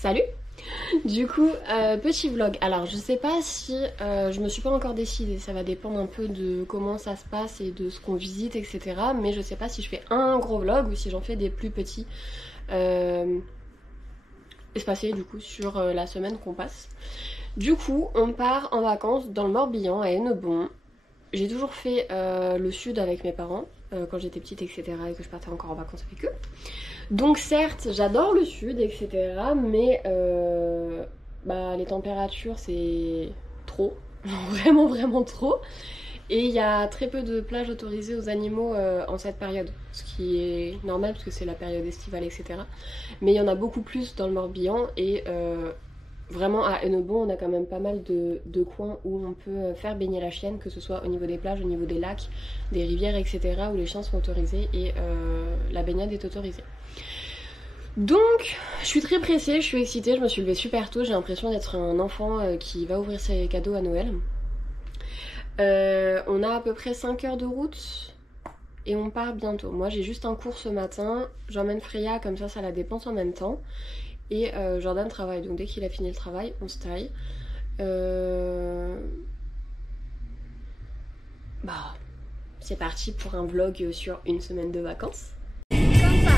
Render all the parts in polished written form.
Salut! Du coup, petit vlog. Alors, je sais pas si je me suis pas encore décidée. Ça va dépendre un peu de comment ça se passe et de ce qu'on visite, etc. Mais je sais pas si je fais un gros vlog ou si j'en fais des plus petits espacés du coup sur la semaine qu'on passe. Du coup, on part en vacances dans le Morbihan, à Hennebont. J'ai toujours fait le sud avec mes parents quand j'étais petite, etc. et que je partais encore en vacances avec eux. Donc certes, j'adore le sud, etc. Mais les températures, c'est trop. Vraiment, vraiment trop. Et il y a très peu de plages autorisées aux animaux en cette période. Ce qui est normal parce que c'est la période estivale, etc. Mais il y en a beaucoup plus dans le Morbihan et vraiment à Hennebont, on a quand même pas mal de coins où on peut faire baigner la chienne, que ce soit au niveau des plages, au niveau des lacs, des rivières, etc. où les chiens sont autorisés et la baignade est autorisée. Donc, je suis très pressée, je suis excitée, je me suis levée super tôt, j'ai l'impression d'être un enfant qui va ouvrir ses cadeaux à Noël. On a à peu près 5 heures de route et on part bientôt. Moi j'ai juste un cours ce matin, j'emmène Freya comme ça la dépense en même temps. Et Jordan travaille, donc dès qu'il a fini le travail, on se taille. C'est parti pour un vlog sur une semaine de vacances. Comme ça.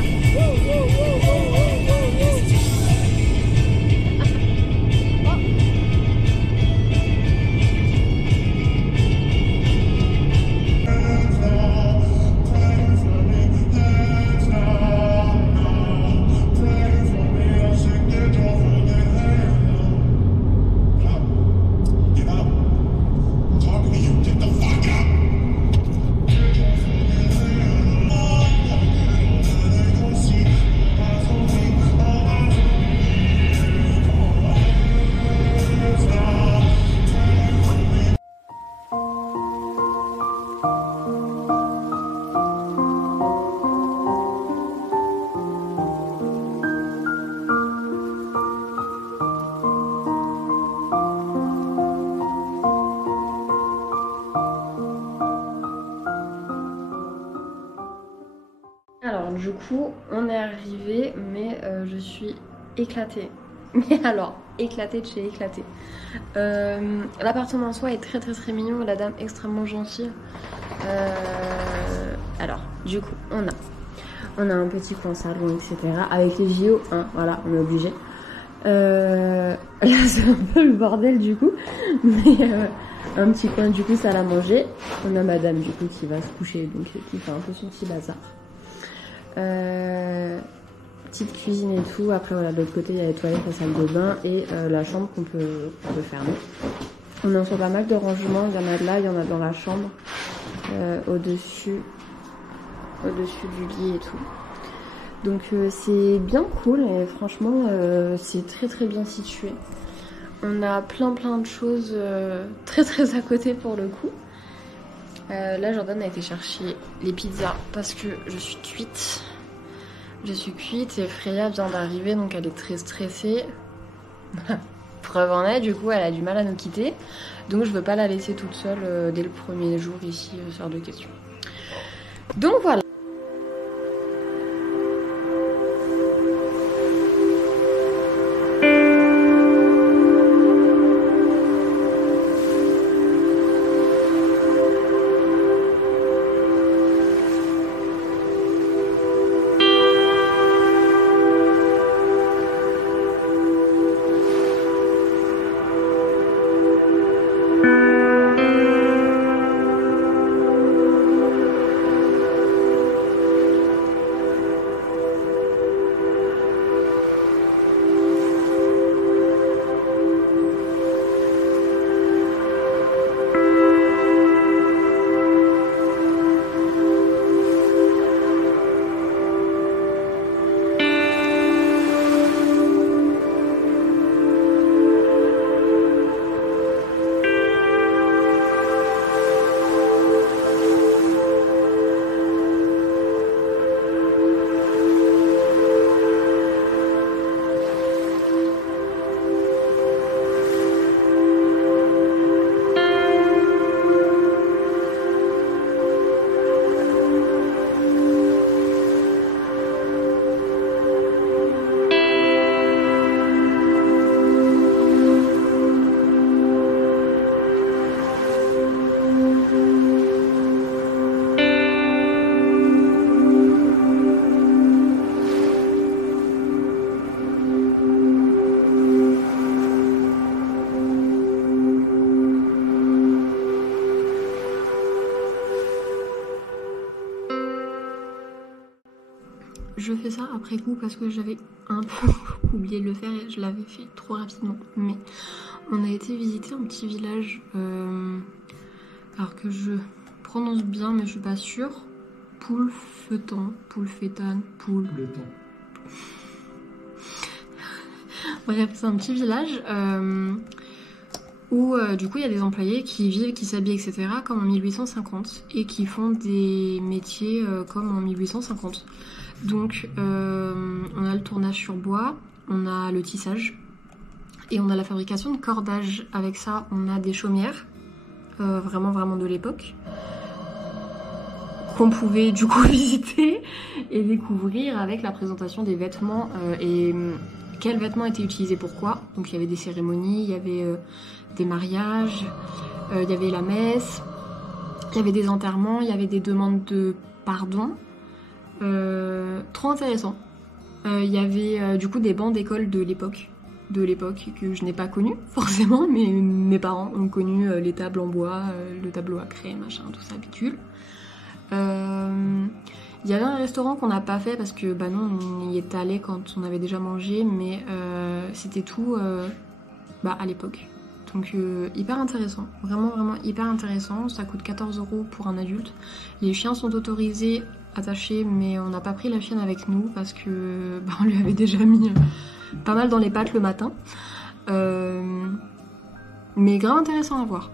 Alors du coup on est arrivé mais je suis éclatée. Mais alors éclatée de chez éclatée. L'appartement en soi est très très très mignon, la dame extrêmement gentille. Alors du coup on a un petit coin salon, etc. avec les JO, hein, voilà, on est obligé. Là c'est un peu le bordel du coup. Mais un petit coin du coup salle à manger. On a madame du coup qui va se coucher, donc qui fait un peu son petit bazar. Petite cuisine et tout. Après voilà, de l'autre côté il y a les toilettes, la salle de bain et la chambre qu'on peut fermer. On en reçoit pas mal de rangements, il y en a là, il y en a dans la chambre, au-dessus du lit et tout. Donc c'est bien cool et franchement c'est très très bien situé. On a plein de choses très très à côté pour le coup. Là Jordan a été chercher les pizzas parce que je suis cuite. Je suis cuite et Freya vient d'arriver donc elle est très stressée. Preuve en est, du coup elle a du mal à nous quitter. Donc je veux pas la laisser toute seule dès le premier jour ici, hors de question. Donc voilà. je fais ça après coup parce que j'avais un peu oublié de le faire et je l'avais fait trop rapidement. Mais on a été visiter un petit village, alors que je prononce bien mais je suis pas sûre. Poulfetan, Poule. Le temps. Bref, c'est un petit village où du coup il y a des employés qui vivent, qui s'habillent, etc. comme en 1850 et qui font des métiers comme en 1850. Donc on a le tournage sur bois, on a le tissage et on a la fabrication de cordages. Avec ça, on a des chaumières, vraiment de l'époque, qu'on pouvait du coup visiter et découvrir avec la présentation des vêtements et quels vêtements étaient utilisés pourquoi. Donc il y avait des cérémonies, il y avait des mariages, il y avait la messe, il y avait des enterrements, il y avait des demandes de pardon. Trop intéressant. Il y avait du coup des bancs d'école de l'époque que je n'ai pas connu forcément, mais mes parents ont connu les tables en bois, le tableau à craie, machin, tout ça, bidule. Il y avait un restaurant qu'on n'a pas fait parce que bah non, on y est allé quand on avait déjà mangé, mais c'était tout à l'époque. Donc hyper intéressant, vraiment hyper intéressant. Ça coûte 14 € pour un adulte. Les chiens sont autorisés, attachés, mais on n'a pas pris la chienne avec nous parce que on lui avait déjà mis pas mal dans les pattes le matin. Mais grave intéressant à voir.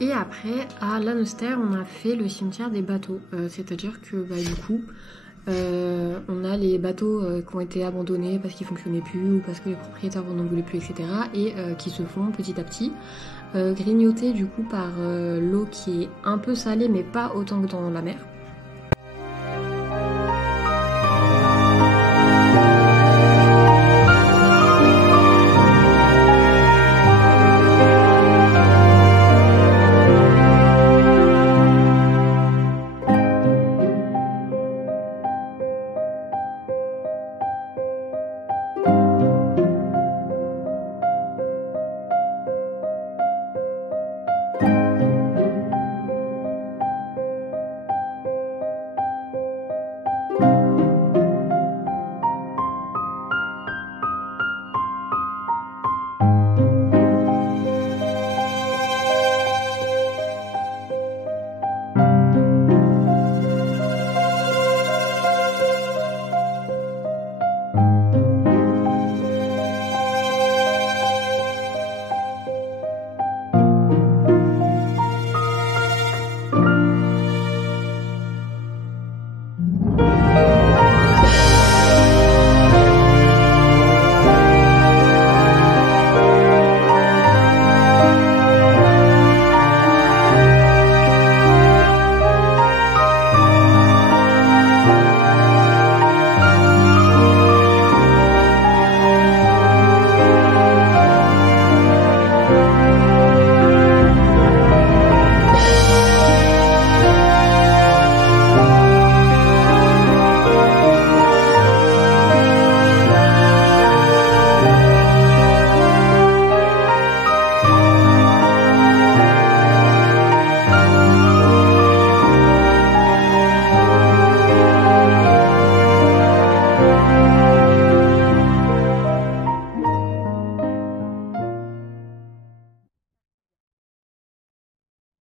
Et après, à Lannister, on a fait le cimetière des bateaux. C'est-à-dire que du coup, on a les bateaux qui ont été abandonnés parce qu'ils fonctionnaient plus ou parce que les propriétaires n'en voulaient plus, etc. Et qui se font petit à petit grignoter du coup par l'eau qui est un peu salée mais pas autant que dans la mer.